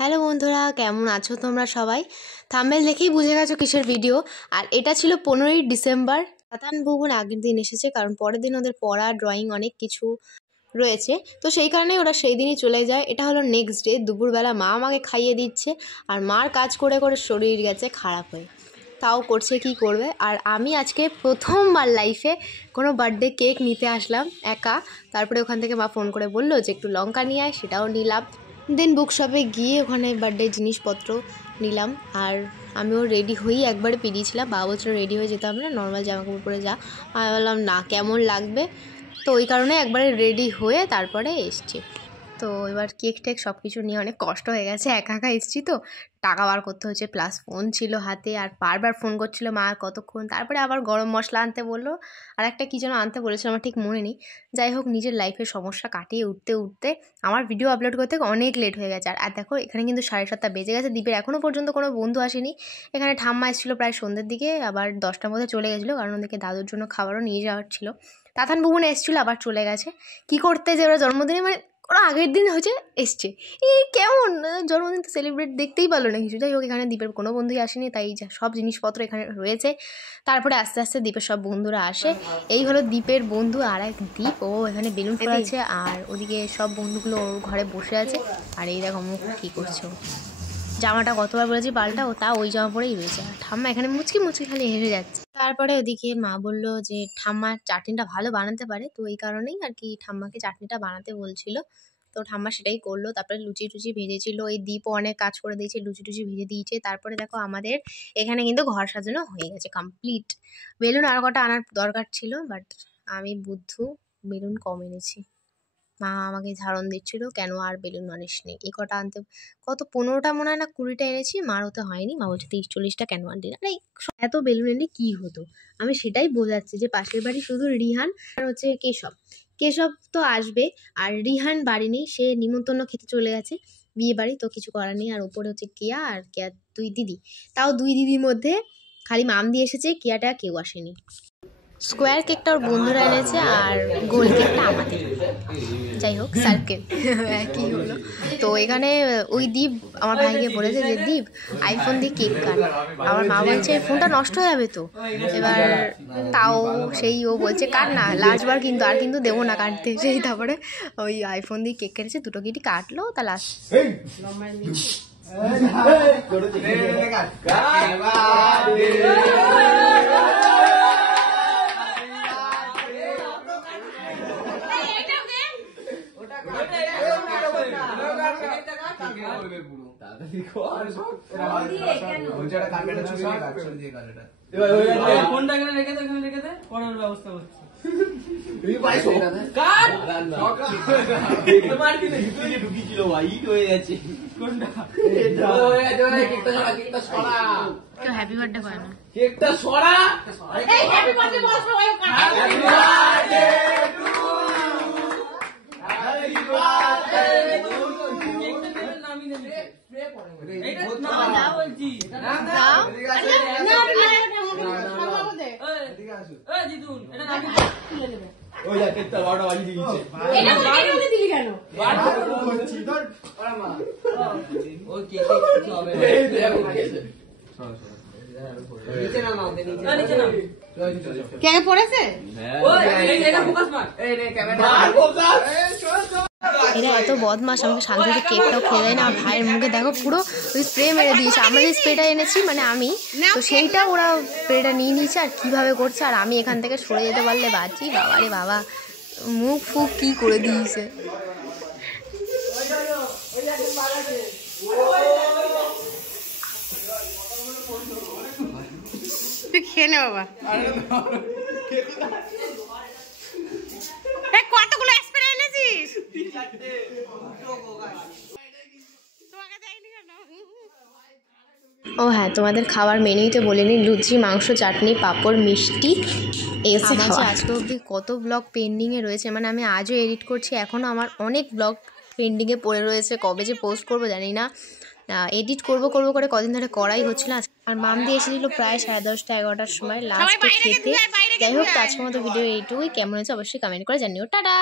Hello বন্ধুরা, কেমন আছো তোমরা সবাই? থাম্বনেল দেখেই বুঝে গেছো কিসের ভিডিও। আর এটা ছিল 15ই ডিসেম্বর। তাতান বুবুন আগের দিন এসেছে, কারণ পরের দিন ওদের পড়া ড্রয়িং অনেক কিছু রয়েছে, তো সেই কারণে ওরা সেই দিনই চলে যায়। এটা হলো নেক্সট ডে। দুপুরবেলা মা আমাকে খাইয়ে দিচ্ছে, আর মার কাজ করে করে শরীর গেছে খারাপ হয়ে, তাও করছে কি করবে। আর আমি আজকে প্রথমবার লাইফে কোনো বার্থডে কেক নিতে আসলাম একা। তারপরে ওখান থেকে মা ফোন করে বললো যে একটু লঙ্কা নিয়ে আয়, সেটাও নিলাম। দেন বুক শপে গিয়ে ওখানে বার্থডে জিনিসপত্র নিলাম। আর আমিও রেডি হয়েই একবারে পেরিয়েছিলাম। বাবা বছর রেডি হয়ে যেতাম না, নর্মাল জামাকাপড় পরে যা। আমি বললাম না, কেমন লাগবে, তো ওই কারণে একবারে রেডি হয়ে তারপরে এসছি। তো এবার কেক টেক সব কিছু নিয়ে অনেক কষ্ট হয়ে গেছে, একা একা এসেছি তো, টাকা বার করতে হচ্ছে, প্লাস ফোন ছিল হাতে, আর বারবার ফোন করছিলো মা কতক্ষণ। তারপরে আবার গরম মশলা আনতে বললো, আর একটা কী যেন আনতে বলেছিল, আমার ঠিক মনে নেই। যাই হোক, নিজের লাইফের সমস্যা কাটিয়ে উঠতে উঠতে আমার ভিডিও আপলোড করতে অনেক লেট হয়ে গেছে। আর দেখো এখানে কিন্তু 7:30 বেজে গেছে। দ্বীপের এখনও পর্যন্ত কোনো বন্ধু আসেনি। এখানে ঠাম্মা এসেছিলো প্রায় সন্ধ্যের দিকে, আবার 10টার মধ্যে চলে গেছিলো, কারণ ওদেরকে দাদুর জন্য খাবারও নিয়ে যাওয়ার ছিল। তাতান বুবুন এসেছিলো, আবার চলে গেছে। কী করতে যে ওরা জন্মদিনে, মানে ওরা আগের দিন হয়েছে এসছে, এই কেমন জন্মদিন তো সেলিব্রেট দেখতেই পারলো না কিছু। যাই হোক, এখানে দ্বীপের কোনো বন্ধুই আসেনি, তাই সব জিনিসপত্র এখানে রয়েছে। তারপরে আস্তে আস্তে দ্বীপের সব বন্ধুরা আসে। এই হলো দ্বীপের বন্ধু, আর এক দ্বীপ, ও এখানে বেলুন ফোড়াচ্ছে, আর ওদিকে সব বন্ধুগুলো ওর ঘরে বসে আছে। আর এই দেখো মুখ কী করছে, জামাটা কতবার বলেছি পাল্টা, ও তা ওই জামা পরেই রয়েছে। আর ঠাম্মা এখানে মুচকি মুচকি খালি হেসে যাচ্ছে। তারপরে ওদিকে মা বললো যে ঠাম্মা চাটনিটা ভালো বানাতে পারে, তো এই কারণেই আর কি ঠাম্মাকে চাটনিটা বানাতে বলছিল। তো ঠাম্মা সেটাই করলো। তারপরে লুচি টুচি ভেজেছিল, এই দ্বীপও অনেক কাজ করে দিয়েছে, লুচি টুচি ভেজে দিয়েছে। তারপরে দেখো আমাদের এখানে কিন্তু ঘর সাজানো হয়ে গেছে কমপ্লিট। বেলুন আর কটা আনার দরকার ছিল, বাট আমি বুদ্ধু বেলুন কম এনেছি। মা আমাকে ধারণ দিচ্ছিল, কেন আর বেলুন আনিস নি, এই কটা আনতে, কত 15টা মনে হয় না 20টা এনেছি, মার হতে হয়নি। মা বলছে 30-40টা কেন আনলি, আরে এত বেলুন এনে কী হতো। আমি সেটাই বোঝাচ্ছি যে পাশের বাড়ি শুধু রিহান আর হচ্ছে কেশব তো আসবে, আর রিহান বাড়ি নেই, সে নিমন্ত্রণ খেতে চলে গেছে বিয়ে বাড়ি, তো কিছু করার নেই। আর ওপরে হচ্ছে কেয়া, আর কেয়া 2 দিদি, তাও 2 দিদির মধ্যে খালি মাম দিয়ে এসেছে, কেয়াটা কেউ আসেনি। স্কোয়ার কেকটা ওর বন্ধুরা এনেছে, আর গোল কেকটা আমাদের। যাই হোক, সার্কেল কী হলো। তো এখানে ওই দ্বীপ আমার ভাইকে বলেছে যে দ্বীপ আইফোন দিয়ে কেক কাট। আমার মা বলছে ফোনটা নষ্ট হয়ে যাবে তো। এবার তাও সেই ও বলছে কাট না, লাস্টবার কিন্তু, আর কিন্তু দেবো না কাটতে। সেই তারপরে ওই আইফোন দিয়ে কেক কেটেছে, 2টো কেটে কাটলো, তা লাস্ট হ্যাপি বার্থডে করে না, কেকটা সরা, এই হ্যাপি বার্থডে বল সবাই, happy birthday to happy birthday to. কেকটা দেবেন না, আমি নেব, স্প্রে পড়ে এইটা না না বলছি, না না না এদিকে আসো, এই জিতুন এটা না তুলে নেবে, ওই যা কেকটা 12টা বাজি দিয়েছে, এটা ওকে দিলি কেন, 12টা করছি তোর ওরা মা, ওই কেক কিছু হবে এই দেখো গেছে, নিচে না নাও, নিচে নাও, কে পড়েছে, ওই এটা ফোকাস মার, এই রে ক্যামেরা মার ফোকাস, এরা এত বদমাশ, আমাকে শান্তিতে কেকটাও খেয়ে দেয় না। আর ভাইয়ের মুখে দেখো পুরো ওই স্প্রে মেরে দিয়েছে। আমরা যে স্প্রেটা এনেছি, মানে আমি তো সেইটা ওরা স্প্রেটা নিয়ে নিয়েছে, আর কীভাবে করছে। আর আমি এখান থেকে সরে যেতে পারলে বাঁচি, বাবা রে বাবা, মুখ ফুক কী করে দিয়েছে। তুই খেয়ে নে বাবা, কতগুলো স্প্রে এনেছিস, ও হ্যাঁ, তোমাদের খাবার মেনুই তো বলিনি, লুচি, মাংস, চাটনি, পাঁপড়, মিষ্টি, এসে আজকে অবধি কত ব্লগ পেন্ডিংয়ে রয়েছে, মানে আমি আজও এডিট করছি, এখনও আমার অনেক ব্লগ পেন্ডিংয়ে পড়ে রয়েছে, কবে যে পোস্ট করবো জানি না। এডিট করবো করে কদিন ধরে করাই হচ্ছিল। আর মাম দিয়ে এসেছিল প্রায় 10:30 11টার সময় লাস্টে খেতে। যাই হোক, তো আজকের মতো ভিডিও এইটুকুই। কেমন হয়েছে অবশ্যই কমেন্ট করে জানিও। টাটা।